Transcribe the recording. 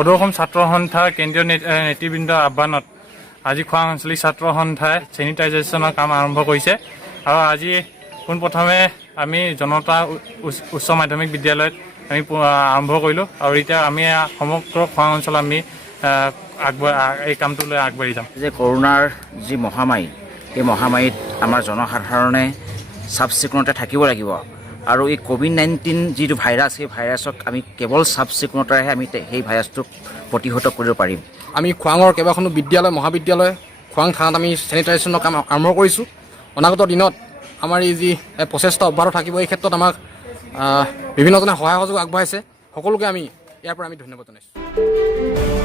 সদৌ অসম ছাত্ৰ সন্থাৰ কেন্দ্ৰীয় নেতৃবৃন্দৰ আহ্বানত আজি খোৱাং আঞ্চলিক ছাত্ৰ সন্থাই চেনিটাইজেশ্যনৰ কাম আৰম্ভ কৰিছে আৰু আজি পোনপ্ৰথমে আমি জনতা উচ্চ মাধ্যমিক বিদ্যালয়ত আমি আৰম্ভ কৰিলোঁ আৰু এতিয়া আমি সমগ্ৰ খোৱাং অঞ্চলত আমি এই কামটো লৈ আগবাঢ়ি যাম। যে কৰোনাৰ যি মহামাৰী, এই মহামাৰীত আমাৰ জনসাধাৰণে চাফ চিকুণতে থাকিব লাগিব আৰু এই কোভিড-19 যিটো ভাইৰাছ, সেই ভাইৰাছক আমি কেৱল চাফ চিকুণতাৰেহে আমি সেই ভাইৰাছটোক প্ৰতিহত কৰিব পাৰিম। আমি খোৱাঙৰ কেইবাখনো বিদ্যালয় মহাবিদ্যালয় খোৱাং থানাত আমি চেনিটাইজেশ্যনৰ কাম আৰম্ভ কৰিছোঁ। অনাগত দিনত আমাৰ এই যি প্ৰচেষ্টা অব্যাহত থাকিব, এই ক্ষেত্ৰত আমাক বিভিন্নজনে সহায় সহযোগ আগবঢ়াইছে। সকলোকে আমি ইয়াৰ পৰা আমি ধন্যবাদ জনাইছোঁ।